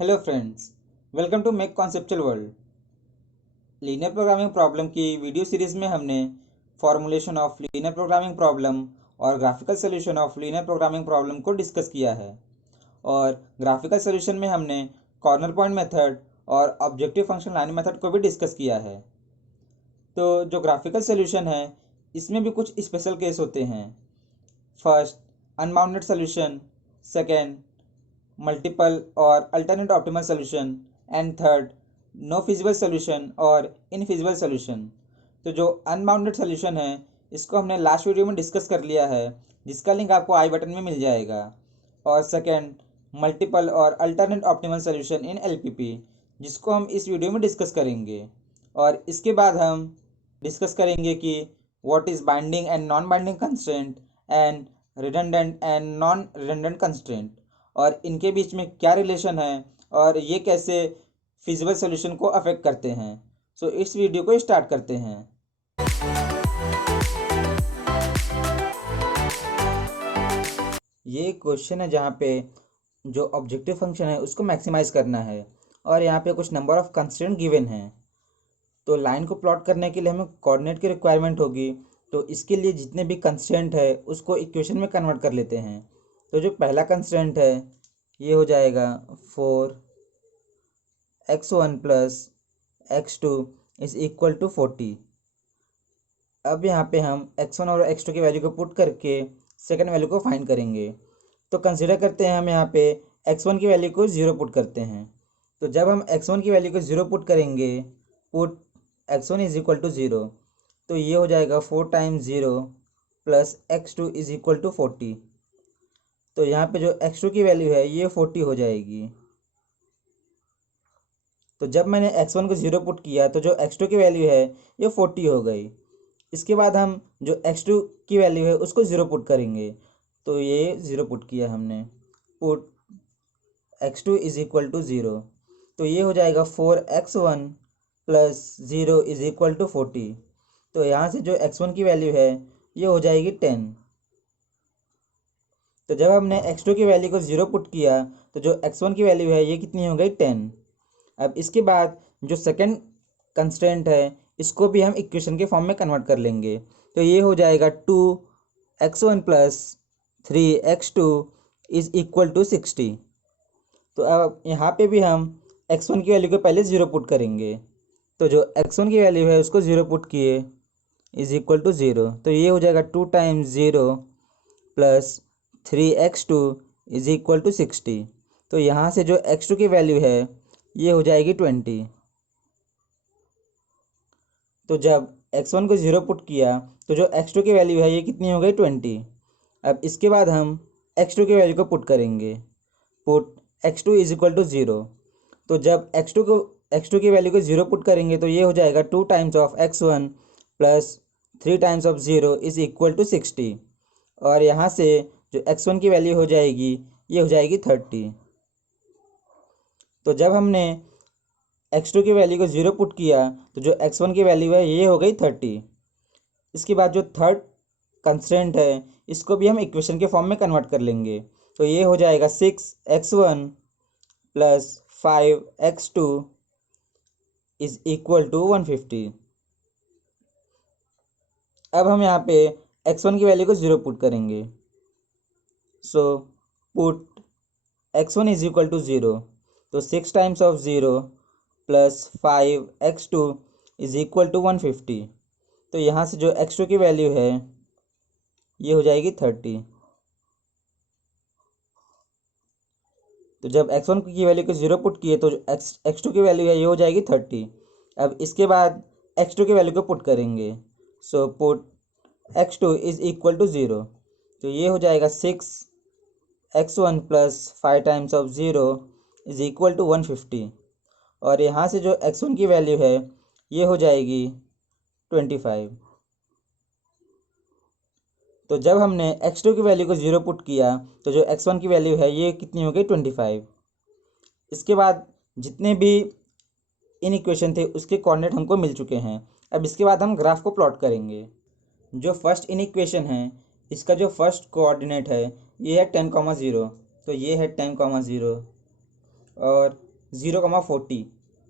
Hello friends, welcome to make conceptual world. Linear programming problem की video series में हमने formulation of linear programming problem और graphical solution of linear programming problem को discuss किया है। और ग्राफिकल सॉल्यूशन में हमने कॉर्नर पॉइंट मेथड और ऑब्जेक्टिव फंक्शन लाइन मेथड को भी डिस्कस किया है। तो जो ग्राफिकल सॉल्यूशन है, इसमें भी कुछ स्पेशल केस होते हैं। First, unbounded solution. Second, multiple और alternate optimal solution. And third, no feasible solution और इनफिजिबल सॉल्यूशन। तो जो अनबाउंडेड सॉल्यूशन है, इसको हमने लास्ट वीडियो में डिस्कस कर लिया है, जिसका लिंक आपको आई बटन में मिल जाएगा। और सेकेंड, मल्टीपल और alternate optimal solution in LPP, जिसको हम इस वीडियो में डिस्कस करेंगे। और इसके बाद हम डिस्कस करेंगे कि what is binding and non binding constraint and redundant and non redundant constraint, और इनके बीच में क्या रिलेशन है और ये कैसे फिजिबल सॉल्यूशन को अफेक्ट करते हैं। सो इस वीडियो को स्टार्ट करते हैं। ये क्वेश्चन है जहाँ पे जो ऑब्जेक्टिव फंक्शन है उसको मैक्सिमाइज करना है, और यहाँ पे कुछ नंबर ऑफ कंस्ट्रेंट गिवन है। तो लाइन को प्लॉट करने के लिए हमें कोऑर्डिनेट की रिक्वायरमेंट होगी। तो इसके लिए जितने भी कंस्ट्रेंट है उसको इक्वेशन में कन्वर्ट कर लेते हैं। तो जो पहला कंस्ट्रेंट है ये हो जाएगा 4x1 plus x2 is equal to 40। अब यहाँ पे हम x1 और x2 की वैल्यू को पुट करके सेकंड वैल्यू को फाइंड करेंगे। तो कंसिडर करते हैं हम यहाँ पे x1 की वैल्यू को 0 पुट करते हैं। तो जब हम x1 की वैल्यू को 0 पुट करेंगे, put x1 is equal to 0, तो ये हो जाएगा 4 times 0 plus x2 is equal to 40। तो यहाँ पे जो x2 की वैल्यू है ये 40 हो जाएगी। तो जब मैंने x1 को 0 पुट किया तो जो x2 की वैल्यू है ये 40 हो गई। इसके बाद हम जो x2 की वैल्यू है उसको 0 पुट करेंगे। तो ये 0 पुट किया हमने, put x2 is equal to 0। तो ये हो जाएगा 4x1 plus 0 is equal to 40। तो यहाँ से जो x1 की वैल्यू है ये हो जाएगी 10। तो जब हमने x2 की वैल्यू को 0 पुट किया तो जो x1 की वैल्यू है ये कितनी हो गई 10। अब इसके बाद जो सेकंड कंस्ट्रेंट है इसको भी हम इक्वेशन के फॉर्म में कन्वर्ट कर लेंगे। तो ये हो जाएगा 2x1 plus 3x2 is equal to 60। तो अब यहाँ पे भी हम x1 की वैल्यू को पहले 0 पुट करेंगे। तो जो x1 की वैल्यू है उसको 0 पुट किए इज इक्वल टू 0। तो ये हो जाएगा 2 times 0 plus 3x2 is equal to 60। तो यहाँ से जो x2 की वैल्यू है ये हो जाएगी 20। तो जब x1 को 0 पुट किया तो जो x2 की वैल्यू है ये कितनी हो गई 20। अब इसके बाद हम x2 की वैल्यू को पुट करेंगे, put x2 is equal to 0। तो जब x2 की वैल्यू को 0 पुट करेंगे तो ये हो जाएगा 2 times of x1 plus 3 times of 0 is equal to 60। और यहाँ से जो x1 की वैल्यू हो जाएगी ये हो जाएगी 30। तो जब हमने x2 की वैल्यू को 0 पुट किया तो जो x1 की वैल्यू है ये हो गई 30। इसके बाद जो थर्ड कंस्ट्रेंट है इसको भी हम इक्वेशन के फॉर्म में कन्वर्ट कर लेंगे। तो ये हो जाएगा 6x1 plus 5x2 is equal to 150। अब हम यहाँ पे x1 की वैल्यू को 0 पुट करेंगे। So put x1 is equal to 0। तो 6 times of 0 plus 5x2 is equal to 150। तो यहाँ से जो x2 की वैल्यू है ये हो जाएगी 30। तो जब x1 की वैल्यू को 0 पुट किए तो जो x2 की वैल्यू है ये हो जाएगी 30। अब इसके बाद x2 की वैल्यू को पुट करेंगे। So put x2 is equal to 0। तो ये हो जाएगा 6x1 plus 5 times of 0 is equal to 150। और यहाँ से जो x1 की वैल्यू है ये हो जाएगी 25। तो जब हमने x2 की वैल्यू को 0 पुट किया तो जो x1 की वैल्यू है ये कितनी हो गई 25। इसके बाद जितने भी इन इक्वेशन थे उसके कोऑर्डिनेट हमको मिल चुके हैं। अब इसके बाद हम ग्राफ को प्लॉट करेंगे। जो फर्स्ट इन इक्वेशन है इसका जो फर्स्ट कोऑर्डिनेट है ये है 10,0। तो ये है 10,0, और 0,40।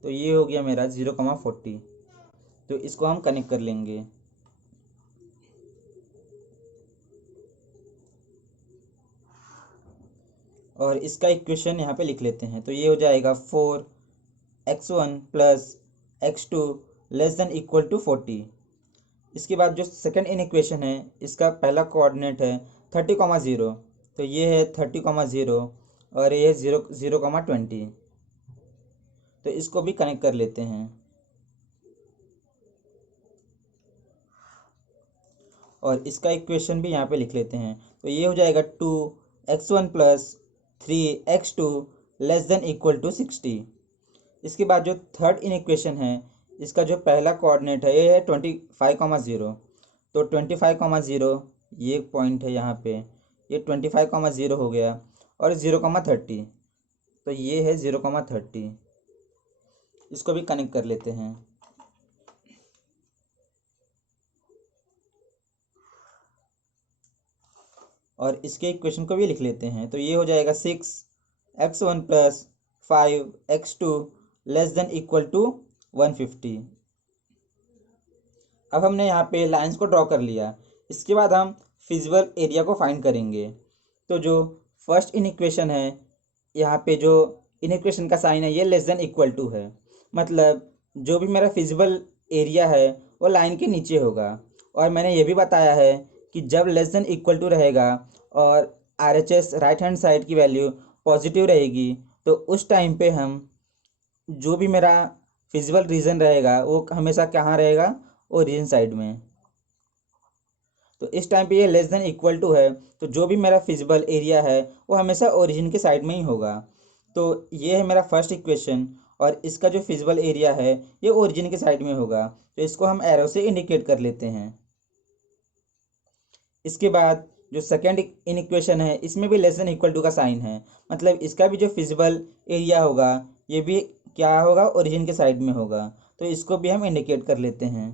तो ये हो गया मेरा 0,40। तो इसको हम कनेक्ट कर लेंगे। और इसका इक्वेशन यहाँ पे लिख लेते हैं। तो ये हो जाएगा 4x1 plus x2 less than equal to 40। इसके बाद जो सेकंड इनइक्वेशन है, इसका पहला कोऑर्डिनेट है 30,0। तो ये है 30,0 और ये है 0,20। तो इसको भी कनेक्ट कर लेते हैं। और इसका इक्वेशन भी यहाँ पे लिख लेते हैं। तो ये हो जाएगा 2x1 plus 3x2 less than equal to 60। इसके बाद जो थर्ड इनइक्वेशन है, इसका जो पहला कोऑर्डिनेट है ये है 25,0। तो 25,0 ये पॉइंट है यहाँ पे, ये 25,0 हो गया और 0,30। तो ये है 0,30। इसको भी कनेक्ट कर लेते हैं। और इसके इक्वेशन को भी लिख लेते हैं। तो ये हो जाएगा 6x1 plus 5x2 less than equal to 150। अब हमने यहाँ पे लाइंस को ड्रॉ कर लिया। इसके बाद हम फिजिबल एरिया को फाइंड करेंगे। तो जो फर्स्ट इनइक्वेशन है, यहाँ पे जो इनइक्वेशन का साइन है ये लेस देन इक्वल टू है। मतलब जो भी मेरा फिजिबल एरिया है वो लाइन के नीचे होगा। और मैंने ये भी बताया है कि जब लेस देन इक्वल टू रहेगा और RHS राइट हैंड साइड की वैल्यू पॉजिटिव रहेगी, तो उस टाइम पे हम जो भी मेरा फिजिबल रीजन रहेगा वो हमेशा कहाँ रहेगा, ओरिजिन साइड में। तो इस टाइम पे ये लेस देन इक्वल टू है, तो जो भी मेरा फिजिबल एरिया है वो हमेशा ओरिजिन के साइड में ही होगा। तो ये है मेरा फर्स्ट इक्वेशन और इसका जो फिजिबल एरिया है ये ओरिजिन के साइड में होगा। तो इसको हम एरो से इंडिकेट कर लेते हैं। इसके बाद जो सेकेंड इनइक्वेशन है, इसमें भी लेस देन इक्वल टू का साइन है। मतलब इसका भी जो फिजिबल एरिया होगा ये भी क्या होगा, ओरिजिन के साइड में होगा। तो इसको भी हम इंडिकेट कर लेते हैं।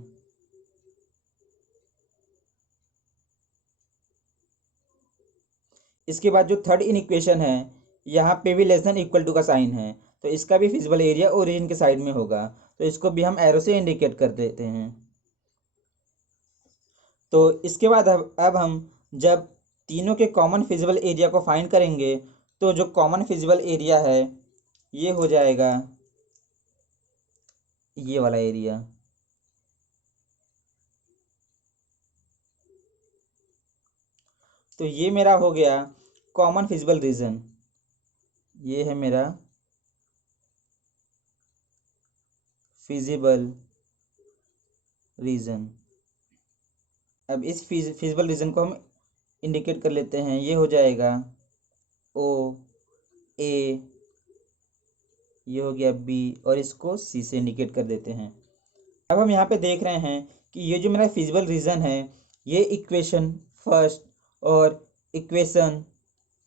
इसके बाद जो थर्ड इनइक्वेशन है, यहाँ पे भी लेस देन इक्वल टू का साइन है। तो इसका भी फिजिबल एरिया ओरिजिन के साइड में होगा। तो इसको भी हम एरो से इंडिकेट कर देते हैं। तो इसके बाद अब हम जब तीनों के कॉमन फिजिबल एरिया को फाइंड करेंगे, तो जो कॉमन फिजिबल एरिया है ये हो जाएगा ये वाला एरिया। तो ये मेरा हो गया कॉमन फिजिबल रीजन। ये है मेरा फिजिबल रीजन। अब इस फिजिबल रीजन को हम इंडिकेट कर लेते हैं। ये हो जाएगा O A, ये हो गया B और इसको C से इंडिकेट कर देते हैं। अब हम यहाँ पे देख रहे हैं कि ये जो मेरा फिजिबल रीजन है ये इक्वेशन फर्स्ट और इक्वेशन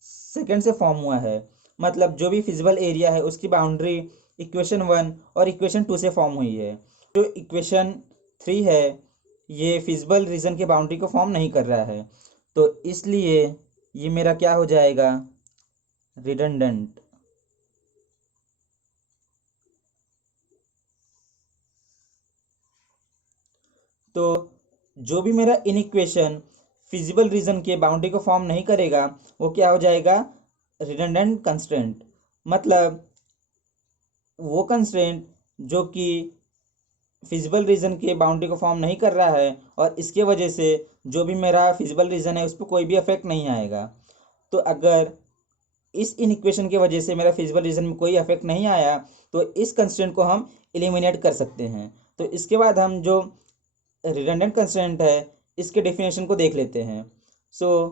सेकंड से फॉर्म हुआ है। मतलब जो भी फिजिबल एरिया है उसकी बाउंड्री इक्वेशन 1 और इक्वेशन 2 से फॉर्म हुई है। जो इक्वेशन 3 है ये फिजिबल रीजन के बाउंड्री को फॉर्म नहीं कर रहा है। तो इसलिए ये मेरा क्या हो जाएगा, रिडंडेंट। तो जो भी मेरा इनइक्वेशन फिजिबल रीजन के बाउंड्री को फॉर्म नहीं करेगा वो क्या हो जाएगा, रिडंडेंट कंस्ट्रेंट। मतलब वो कंस्ट्रेंट जो कि फिजिबल रीजन के बाउंड्री को फॉर्म नहीं कर रहा है और इसके वजह से जो भी मेरा फिजिबल रीजन है उस पर कोई भी इफेक्ट नहीं आएगा। तो अगर इस इनइक्वेशन की वजह से मेरा फिजिबल रीजन में कोई इफेक्ट नहीं आया तो इस कंस्ट्रेंट को हम एलिमिनेट कर सकते हैं। तो इसके बाद हम जो रिडंडेंट कंस्ट्रेंट है इसके डेफिनेशन को देख लेते हैं। So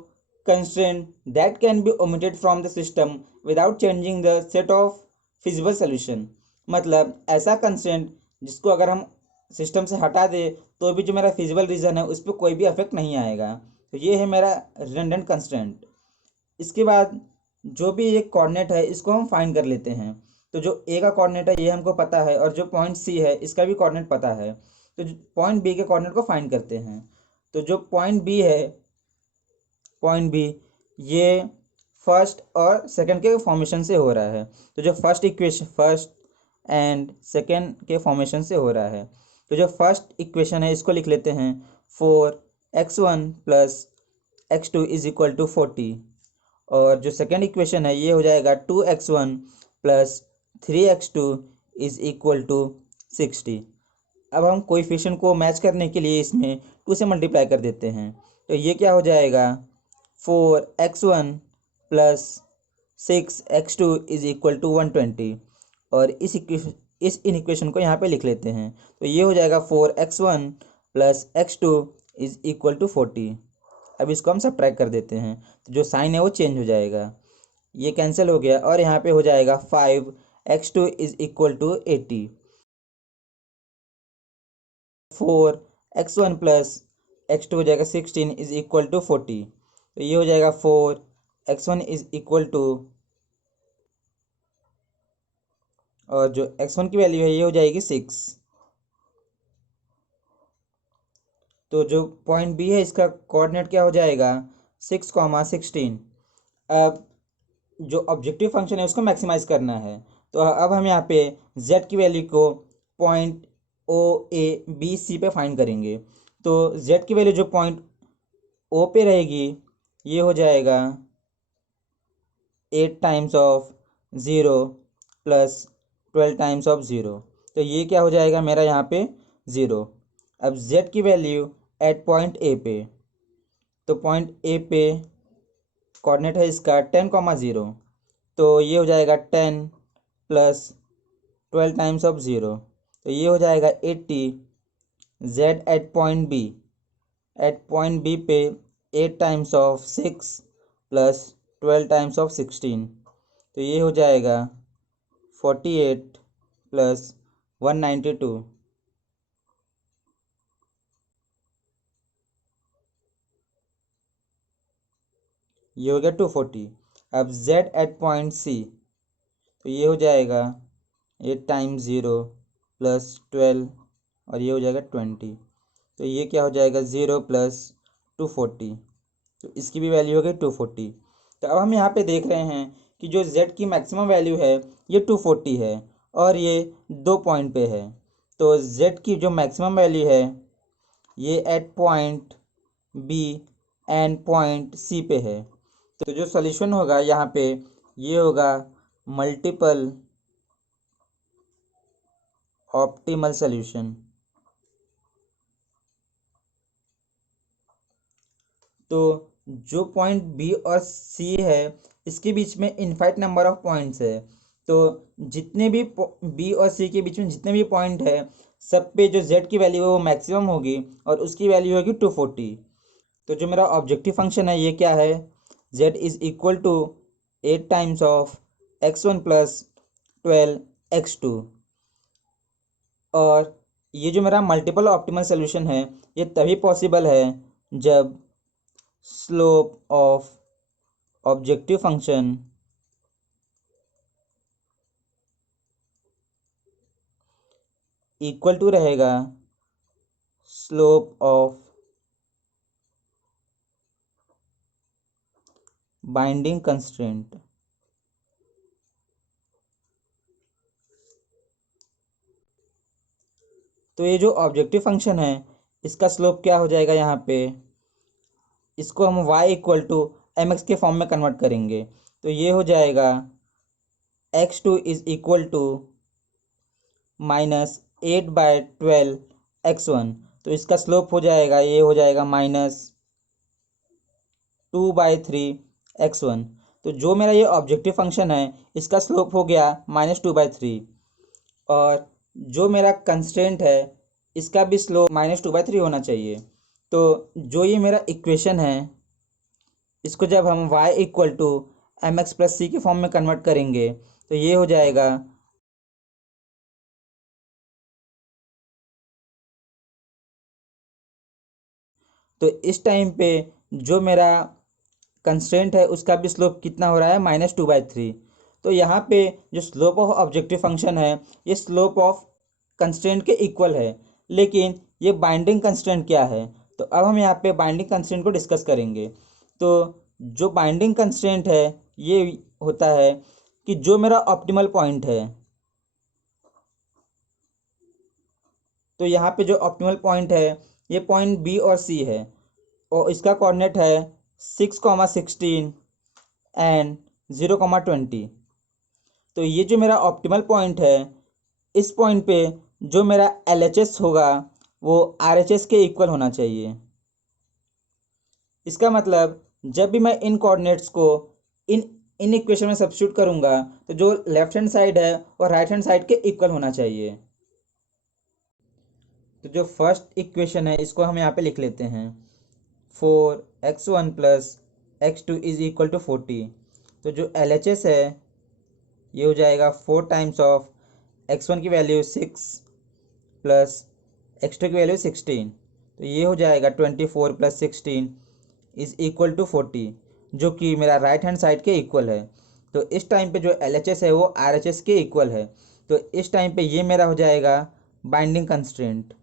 constraint that can be omitted from the system without changing the set of feasible solution. मतलब ऐसा कंस्ट्रेंट जिसको अगर हम सिस्टम से हटा दे तो भी जो मेरा फिजिबल रीजन है उस पर कोई भी इफेक्ट नहीं आएगा। तो ये है मेरा रिडंडेंट कंस्ट्रेंट। इसके बाद जो भी एक कोऑर्डिनेट है इसको हम फाइंड कर लेते हैं। तो जो ए का कोऑर्डिनेट है ये हमको पता है और जो पॉइंट सी है इसका भी कोऑर्डिनेट पता है। तो पॉइंट बी के कोऑर्डिनेट को फाइंड करते हैं। तो जो पॉइंट बी है, पॉइंट बी ये फर्स्ट और सेकंड के फॉर्मेशन से हो रहा है। तो जो first equation first and second के फॉर्मेशन से हो रहा है, तो जो फर्स्ट इक्वेशन है इसको लिख लेते हैं 4x1 plus x2 is equal to 40। और जो सेकंड इक्वेशन है ये हो जाएगा 2x1 plus 3x2 is equal to 60। अब हम कोएफिशिएंट को मैच करने के लिए इसमें 2 से मल्टीप्लाई कर देते हैं। तो ये क्या हो जाएगा 4x1 plus 6x2 is equal to 120। और इस इक्वेशन को यहाँ पे लिख लेते हैं। तो ये हो जाएगा 4x1 plus x2 is equal to 40। अब इसको हम सब्ट्रैक्ट कर देते हैं, तो जो साइन है वो चेंज हो जाएगा, ये कैंसिल हो गया और यहाँ पे हो जाएगा 5x2 is equal to 80। 4x1 plus x2 हो जाएगा 16 इज इक्वल टू 40। तो ये हो जाएगा 4x1 इज इक्वल टू, और जो x1 की वैल्यू है ये हो जाएगी 6। तो जो पॉइंट बी है इसका कोऑर्डिनेट क्या हो जाएगा 6,16। अब जो ऑब्जेक्टिव फंक्शन है उसको मैक्सिमाइज करना है। तो अब हम यहाँ पे z की वैल्यू को point O A B C पे फाइंड करेंगे। तो z की वैल्यू जो पॉइंट ओ पे रहेगी ये हो जाएगा 8 times of 0 plus 12 times of 0। तो ये क्या हो जाएगा मेरा यहाँ पे 0। अब z की वैल्यू एट पॉइंट ए पे, तो पॉइंट ए पे कोऑर्डिनेट है इसका 10,0। तो ये हो जाएगा 10 प्लस 12 टाइम्स ऑफ 0, तो ये हो जाएगा 80। z एट पॉइंट बी पे 8 times of 6 plus 12 times of 16, तो ये हो जाएगा 48 प्लस 192। ये हो गया 240। अब z एट पॉइंट सी, तो ये हो जाएगा 8 टाइम्स 0 प्लस 12 और ये हो जाएगा 20। तो ये क्या हो जाएगा 0 प्लस 240, तो इसकी भी वैल्यू हो गई 240। तो अब हम यहाँ पे देख रहे हैं कि जो z की मैक्सिमम वैल्यू है ये 240 है और ये 2 पॉइंट पे है। तो z की जो मैक्सिमम वैल्यू है ये at point B and point C पे है। तो जो सॉल्यूशन होगा यहाँ पे ये होगा मल्टीपल ऑप्टिमल सॉल्यूशन। तो जो पॉइंट बी और सी है इसके बीच में इनफाइट नंबर ऑफ पॉइंट्स है। तो जितने भी बी और सी के बीच में जितने भी पॉइंट है सब पे जो z की वैल्यू है वो मैक्सिमम होगी और उसकी वैल्यू होगी 240। तो जो मेरा ऑब्जेक्टिव फंक्शन है ये क्या है, z is equal to 8 times of x1 plus 12x2। और ये जो मेरा मल्टीपल ऑप्टिमल सोल्यूशन है ये तभी पॉसिबल है जब slope of objective function equal to रहेगा स्लोप ऑफ बाइंडिंग कंस्ट्रेंट। तो ये जो ऑब्जेक्टिव फंक्शन है इसका स्लोप क्या हो जाएगा यहाँ पे, इसको हम y equal to M X के फॉर्म में कन्वर्ट करेंगे। तो ये हो जाएगा x2 is equal to -8/12x1। तो इसका स्लोप हो जाएगा, ये हो जाएगा -2/3x1। तो जो मेरा ये ऑब्जेक्टिव फंक्शन है इसका स्लोप हो गया -2/3 और जो मेरा कंस्ट्रेंट है इसका भी स्लोप -2/3 होना चाहिए। तो जो ये मेरा इक्वेशन है इसको जब हम y equal to M X plus C के फॉर्म में कन्वर्ट करेंगे तो ये हो जाएगा तो इस टाइम पे जो मेरा कंस्ट्रेंट है उसका भी स्लोप कितना हो रहा है -2/3। तो यहाँ पे जो स्लोप ऑफ ऑब्जेक्टिव फंक्शन है ये स्लोप ऑफ कंस्ट्रेंट के इक्वल है, लेकिन ये बाइंडिंग कंस्ट्रेंट क्या है। तो अब हम यहाँ पे बाइंडिंग कंस्ट्रेंट को डिस्कस करेंगे। तो जो बाइंडिंग कंस्ट्रेंट है ये होता है कि जो मेरा ऑप्टिमल पॉइंट है, तो यहाँ पे जो ऑप्टिमल पॉइंट है ये पॉइंट बी और सी है और इसका कोऑर्डिनेट है 6,16 एंड 0,20। तो ये जो मेरा ऑप्टिमल पॉइंट है, इस पॉइंट पे जो मेरा LHS होगा वो RHS के इक्वल होना चाहिए। इसका मतलब जब भी मैं इन कोऑर्डिनेट्स को इन इन इक्वेशन में सब्स्टिट्यूट करूंगा तो जो लेफ्ट हैंड साइड है और राइट हैंड साइड के इक्वल होना चाहिए। तो जो फर्स्ट इक्वेशन है इसको हम यहाँ पे लिख लेते हैं, 4x1 plus x2 is equal to 40। तो जो LHS है ये हो जाएगा 4 टाइम्स ऑफ x1 की वैल्यू 6 प्लस x2 की वैल्यू 16। तो ये हो जाएगा 24 प्लस 16 इज इक्वल टू 40, जो कि मेरा राइट हैंड साइड के इक्वल है। तो इस टाइम पे जो LHS है वो RHS के इक्वल है। तो इस टाइम पे ये मेरा हो जाएगा बाइंडिंग कंस्ट्रेंट।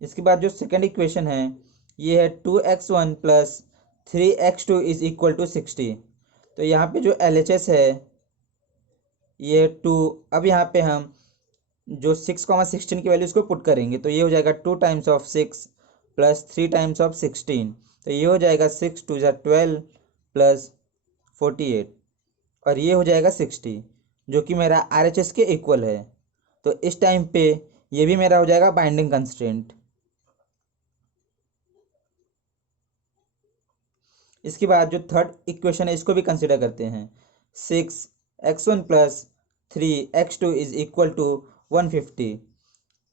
इसके बाद जो सेकंड इक्वेशन है ये है 2x1 plus 3x2 is equal to 60। तो यहाँ पे जो LHS है ये 2, अब यहाँ पे हम जो 6,16 की वैल्यू इसको पुट करेंगे तो ये हो जाएगा 2 times of 6 plus 3 times of 16। तो ये हो जाएगा 6 2 12 प्लस 48 और ये हो जाएगा 60, जो कि मेरा RHS के इक्वल है। तो इस टाइम पे ये भी मेरा हो जाएगा बाइंडिंग कंस्ट्रेंट। इसके बाद जो थर्ड इक्वेशन है इसको भी कंसिडर करते हैं, 6x1 plus 3x2 is equal to 150।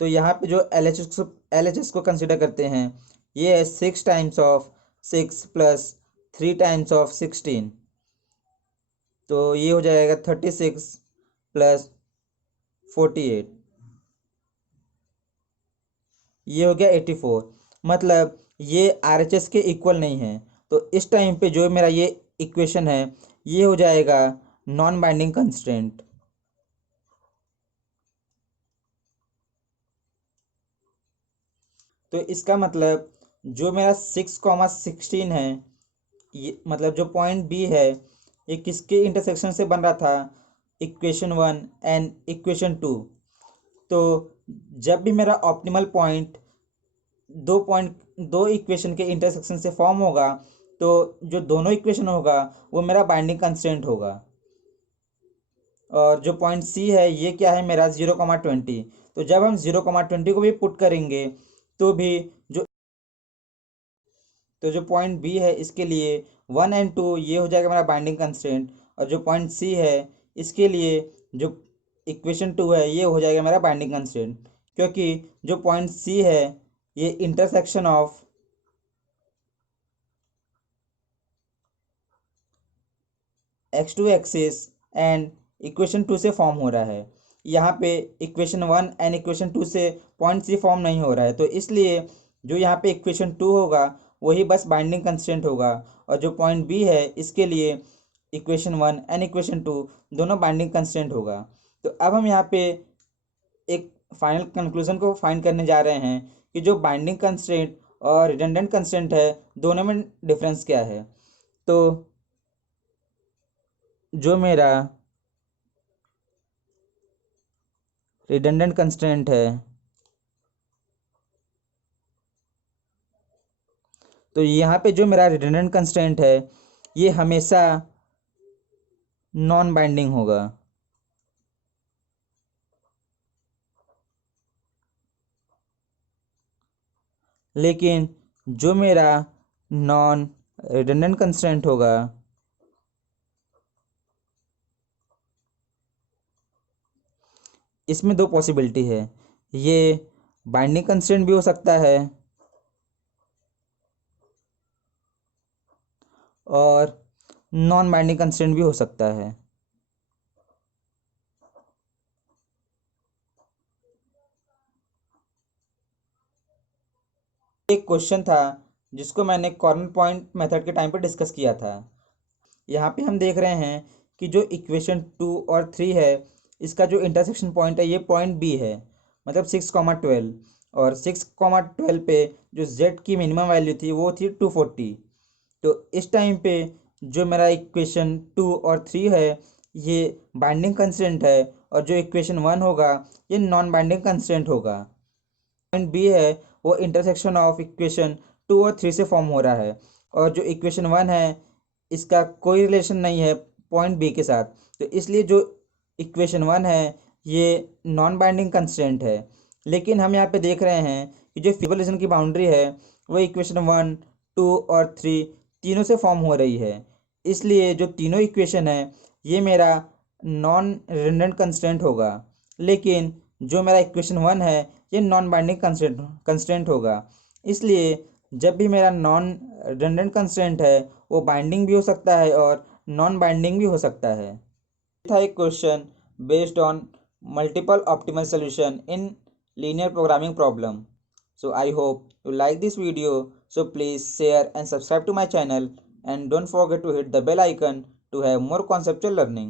तो यहाँ पे जो LHS को कंसिडर करते हैं ये है 6 times of 6 plus 3 times of 16। तो ये हो जाएगा 36 प्लस 48, ये हो गया 84। मतलब ये RHS के इक्वल नहीं है। तो इस टाइम पे जो मेरा ये इक्वेशन है ये हो जाएगा नॉन बाइंडिंग कंस्ट्रेंट। तो इसका मतलब जो मेरा 6,16 है, ये मतलब जो पॉइंट बी है ये किसके इंटरसेक्शन से बन रहा था, इक्वेशन 1 एंड इक्वेशन 2। तो जब भी मेरा ऑप्टिमल पॉइंट दो इक्वेशन के इंटरसेक्शन से फॉर्म होगा तो जो दोनों इक्वेशन होगा वो मेरा बाइंडिंग कंस्ट्रेंट होगा। और जो पॉइंट सी है ये क्या है मेरा 0,20। तो जब हम 0,20 को भी पुट करेंगे तो भी जो पॉइंट बी है इसके लिए 1 एंड 2 ये हो जाएगा मेरा बाइंडिंग कंस्ट्रेंट, और जो पॉइंट सी है इसके लिए जो इक्वेशन 2 है ये हो जाएगा मेरा बाइंडिंग कंस्ट्रेंट। क्योंकि जो पॉइंट सी है ये intersection of x2 axis and equation 2 से फॉर्म हो रहा है। यहाँ पे इक्वेशन 1 एंड इक्वेशन 2 से पॉइंट सी फॉर्म नहीं हो रहा है। तो इसलिए जो यहाँ पे इक्वेशन 2 होगा वही बस बाइंडिंग कंस्ट्रेंट होगा, और जो पॉइंट बी है इसके लिए इक्वेशन 1 एंड इक्वेशन 2 दोनों बाइंडिंग कंस्ट्रेंट होगा। तो अब हम यहाँ पे एक फाइनल कंक्लूजन को फाइंड करने जा रहे हैं कि जो बाइंडिंग कंस्ट्रेंट और रिडंडेंट कंस्ट्रेंट है दोनों में डिफरेंस क्या है। तो जो मेरा रिडंडेंट कंस्ट्रेंट है तो यहाँ पे जो मेरा रिडंडेंट कंस्ट्रेंट है ये हमेशा नॉन बाइंडिंग होगा। लेकिन जो मेरा नॉन रिडंडेंट कंस्ट्रेंट होगा इसमें दो पॉसिबिलिटी है, ये बाइंडिंग कंस्ट्रेंट भी हो सकता है और नॉन बाइंडिंग कंस्ट्रेंट भी हो सकता है। एक क्वेश्चन था जिसको मैंने कॉर्नर पॉइंट मेथड के टाइम पर डिस्कस किया था। यहाँ पे हम देख रहे हैं कि जो इक्वेशन 2 और 3 है इसका जो इंटरसेक्शन पॉइंट है ये पॉइंट बी है, मतलब 6,12। और 6,12 पे जो z की मिनिमम वैल्यू थी वो थी 240। तो इस टाइम पे जो मेरा इक्वेशन 2 और 3 है ये बाइंडिंग कंस्ट्रेंट है, और जो इक्वेशन 1 होगा ये नॉन बाइंडिंग कंस्ट्रेंट होगा। पॉइंट बी है वो इंटरसेक्शन ऑफ इक्वेशन 2 और 3 से फॉर्म हो रहा है, और जो इक्वेशन 1 है इसका कोई रिलेशन नहीं है पॉइंट बी के साथ। तो इसलिए जो इक्वेशन 1 है ये नॉन बाइंडिंग कंस्ट्रेंट है। लेकिन हम यहाँ पे देख रहे हैं कि जो फिजिबल रीजन की बाउंड्री है वो इक्वेशन 1, 2 और 3 तीनों से फॉर्म हो रही है। इसलिए जो तीनों इक्वेशन है ये मेरा नॉन रिडंडेंट कंस्ट्रेंट होगा। लेकिन जो मेरा इक्वेशन 1 है ये नॉन बाइंडिंग कंस्ट्रेंट होगा। इसलिए जब भी मेरा नॉन रिडंडेंट कंस्ट्रेंट है वो बाइंडिंग भी हो सकता है और नॉन बाइंडिंग भी हो सकता है। था एक question based on multiple optimal solution in linear programming problem. So I hope you like this video. So please share and subscribe to my channel, and don't forget to hit the bell icon to have more conceptual learning.